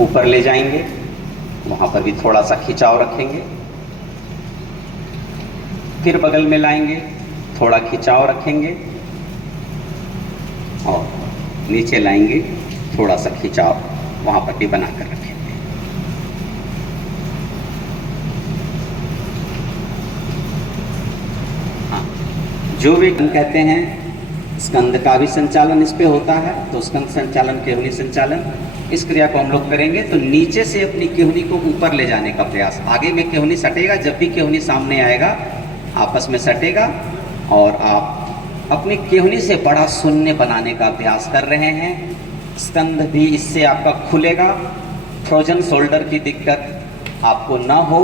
ऊपर ले जाएंगे, वहाँ पर भी थोड़ा सा खिंचाव रखेंगे, फिर बगल में लाएंगे, थोड़ा खिंचाव रखेंगे और नीचे लाएंगे, थोड़ा सा खिंचाव वहाँ पर भी बना कर रखेंगे। हाँ, जो भी कहते हैं स्कंद का भी संचालन इस पे होता है, तो स्कंद संचालन, केहुनी संचालन, इस क्रिया को हम लोग करेंगे तो नीचे से अपनी केहुनी को ऊपर ले जाने का प्रयास। आगे में केहुनी सटेगा, जब भी केहुनी सामने आएगा आपस में सटेगा और आप अपनी केहुनी से बड़ा शून्य बनाने का अभ्यास कर रहे हैं। स्कंद भी इससे आपका खुलेगा, फ्रोजन शोल्डर की दिक्कत आपको ना हो,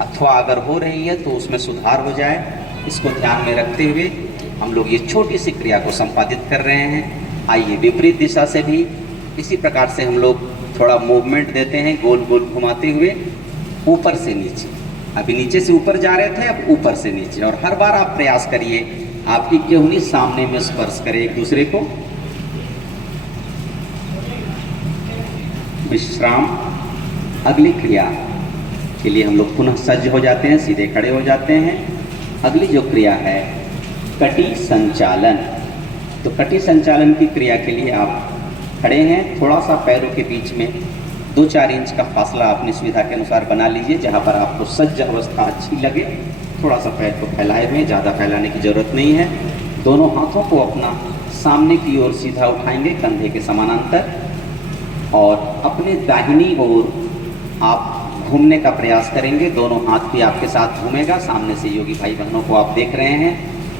अथवा अगर हो रही है तो उसमें सुधार हो जाए। इसको ध्यान में रखते हुए हम लोग ये छोटी सी क्रिया को संपादित कर रहे हैं। आइए विपरीत दिशा से भी इसी प्रकार से हम लोग थोड़ा मूवमेंट देते हैं, गोल गोल घुमाते हुए ऊपर से नीचे। अभी नीचे से ऊपर जा रहे थे, अब ऊपर से नीचे, और हर बार आप प्रयास करिए आपकी केहुनी सामने में स्पर्श करे एक दूसरे को। विश्राम। अगली क्रिया के लिए हम लोग पुनः सज्ज हो जाते हैं, सीधे खड़े हो जाते हैं। अगली जो क्रिया है कटी संचालन। तो कटी संचालन की क्रिया के लिए आप खड़े हैं, थोड़ा सा पैरों के बीच में 2-4 इंच का फासला अपनी सुविधा के अनुसार बना लीजिए, जहाँ पर आपको सज्ज अवस्था अच्छी लगे। थोड़ा सा पैर को फैलाए हुए, ज़्यादा फैलाने की ज़रूरत नहीं है। दोनों हाथों को अपना सामने की ओर सीधा उठाएंगे, कंधे के समानांतर, और अपने दाहिनी ओर आप घूमने का प्रयास करेंगे। दोनों हाथ भी आपके साथ घूमेगा। सामने से योगी भाई बहनों को आप देख रहे हैं,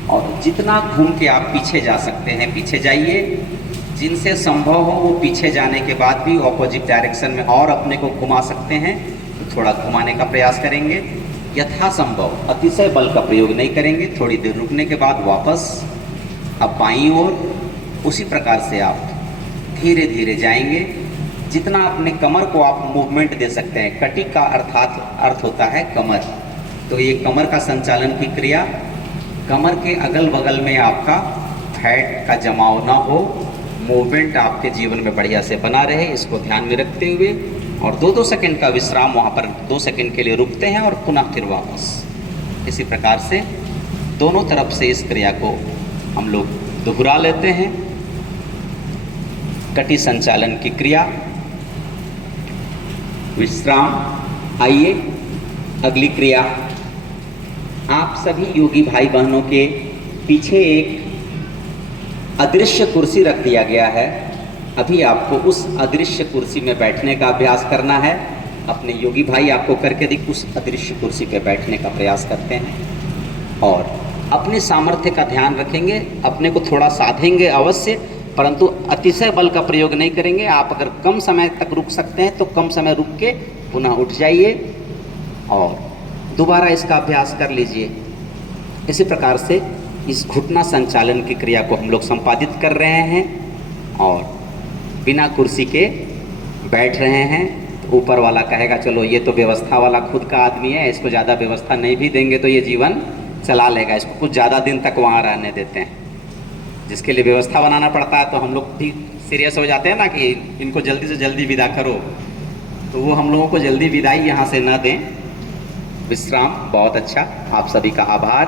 और जितना घूम के आप पीछे जा सकते हैं पीछे जाइए। जिनसे संभव हो वो पीछे जाने के बाद भी ऑपोजिट डायरेक्शन में और अपने को घुमा सकते हैं, तो थोड़ा घुमाने का प्रयास करेंगे। यथासंभव अतिशय बल का प्रयोग नहीं करेंगे। थोड़ी देर रुकने के बाद वापस अब बाईं ओर, उसी प्रकार से आप धीरे धीरे जाएंगे। जितना अपने कमर को आप मूवमेंट दे सकते हैं, कटी का अर्थ होता है कमर, तो ये कमर का संचालन की क्रिया। कमर के अगल बगल में आपका फैट का जमाव ना हो, मूवमेंट आपके जीवन में बढ़िया से बना रहे, इसको ध्यान में रखते हुए, और 2-2 सेकंड का विश्राम, वहाँ पर 2 सेकंड के लिए रुकते हैं और पुनः फिर वापस। इसी प्रकार से दोनों तरफ से इस क्रिया को हम लोग दोहरा लेते हैं। कटी संचालन की क्रिया, विश्राम। आइए अगली क्रिया। आप सभी योगी भाई बहनों के पीछे एक अदृश्य कुर्सी रख दिया गया है। अभी आपको उस अदृश्य कुर्सी में बैठने का अभ्यास करना है। अपने योगी भाई आपको करके दिख उस अदृश्य कुर्सी पे बैठने का प्रयास करते हैं और अपने सामर्थ्य का ध्यान रखेंगे। अपने को थोड़ा साधेंगे अवश्य, परंतु अतिशय बल का प्रयोग नहीं करेंगे। आप अगर कम समय तक रुक सकते हैं तो कम समय रुक के पुनः उठ जाइए और दोबारा इसका अभ्यास कर लीजिए। इसी प्रकार से इस घुटना संचालन की क्रिया को हम लोग संपादित कर रहे हैं और बिना कुर्सी के बैठ रहे हैं। तो ऊपर वाला कहेगा चलो ये तो व्यवस्था वाला खुद का आदमी है, इसको ज़्यादा व्यवस्था नहीं भी देंगे तो ये जीवन चला लेगा, इसको कुछ ज़्यादा दिन तक वहाँ रहने देते हैं। जिसके लिए व्यवस्था बनाना पड़ता है तो हम लोग भी सीरियस हो जाते हैं ना कि इनको जल्दी से जल्दी विदा करो, तो वो हम लोगों को जल्दी विदाई यहाँ से न दें। विश्राम। बहुत अच्छा, आप सभी का आभार।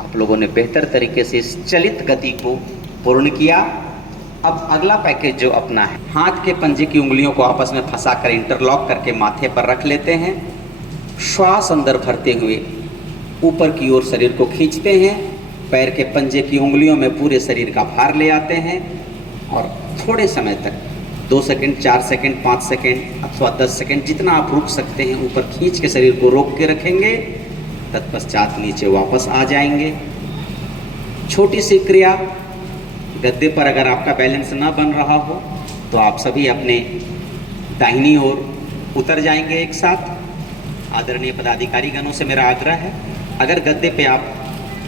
आप लोगों ने बेहतर तरीके से इस चलित गति को पूर्ण किया। अब अगला पैकेज जो अपना है, हाथ के पंजे की उंगलियों को आपस में फंसाकर इंटरलॉक करके माथे पर रख लेते हैं। श्वास अंदर भरते हुए ऊपर की ओर शरीर को खींचते हैं। पैर के पंजे की उंगलियों में पूरे शरीर का भार ले आते हैं और थोड़े समय तक 2 सेकंड, 4 सेकंड, 5 सेकंड अथवा 10 सेकंड जितना आप रुक सकते हैं ऊपर खींच के शरीर को रोक के रखेंगे। तत्पश्चात नीचे वापस आ जाएंगे। छोटी सी क्रिया। गद्दे पर अगर आपका बैलेंस ना बन रहा हो तो आप सभी अपने दाहिनी ओर उतर जाएंगे एक साथ। आदरणीय पदाधिकारी गणों से मेरा आग्रह है, अगर गद्दे पे आप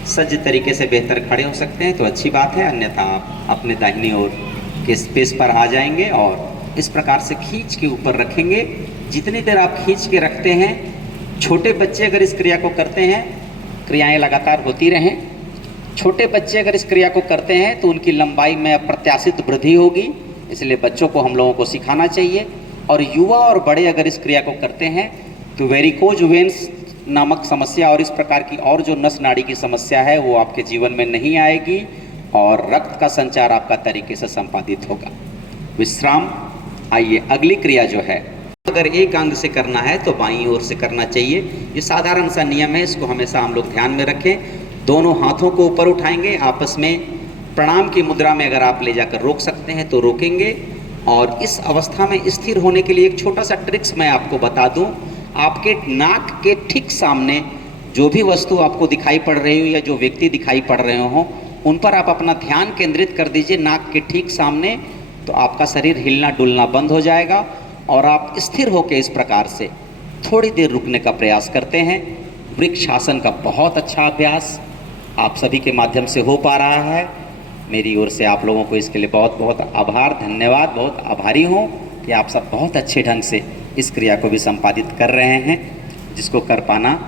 सज्ज तरीके से बेहतर खड़े हो सकते हैं तो अच्छी बात है, अन्यथा आप अपने दाहिनी ओर के स्पेस पर आ जाएंगे और इस प्रकार से खींच के ऊपर रखेंगे। जितनी देर आप खींच के रखते हैं, छोटे बच्चे अगर इस क्रिया को करते हैं, क्रियाएं लगातार होती रहें। छोटे बच्चे अगर इस क्रिया को करते हैं तो उनकी लंबाई में अप्रत्याशित वृद्धि होगी, इसलिए बच्चों को हम लोगों को सिखाना चाहिए। और युवा और बड़े अगर इस क्रिया को करते हैं तो वेरिकोज वेन्स नामक समस्या और इस प्रकार की और जो नस नाड़ी की समस्या है वो आपके जीवन में नहीं आएगी और रक्त का संचार आपका तरीके से संपादित होगा। विश्राम। आइए अगली क्रिया जो है, अगर एक अंग से करना है तो बाईं ओर से करना चाहिए। ये साधारण सा नियम है, इसको हमेशा हम लोग ध्यान में रखें। दोनों हाथों को ऊपर उठाएंगे, आपस में प्रणाम की मुद्रा में अगर आप ले जाकर रोक सकते हैं तो रोकेंगे। और इस अवस्था में स्थिर होने के लिए एक छोटा सा ट्रिक्स मैं आपको बता दूं। आपके नाक के ठीक सामने जो भी वस्तु आपको दिखाई पड़ रही हो या जो व्यक्ति दिखाई पड़ रहे हो उन पर आप अपना ध्यान केंद्रित कर दीजिए, नाक के ठीक सामने। तो आपका शरीर हिलना डुलना बंद हो जाएगा और आप स्थिर होकर इस प्रकार से थोड़ी देर रुकने का प्रयास करते हैं। वृक्षासन का बहुत अच्छा अभ्यास आप सभी के माध्यम से हो पा रहा है। मेरी ओर से आप लोगों को इसके लिए बहुत बहुत आभार, धन्यवाद। बहुत आभारी हूँ कि आप सब बहुत अच्छे ढंग से इस क्रिया को भी संपादित कर रहे हैं, जिसको कर पाना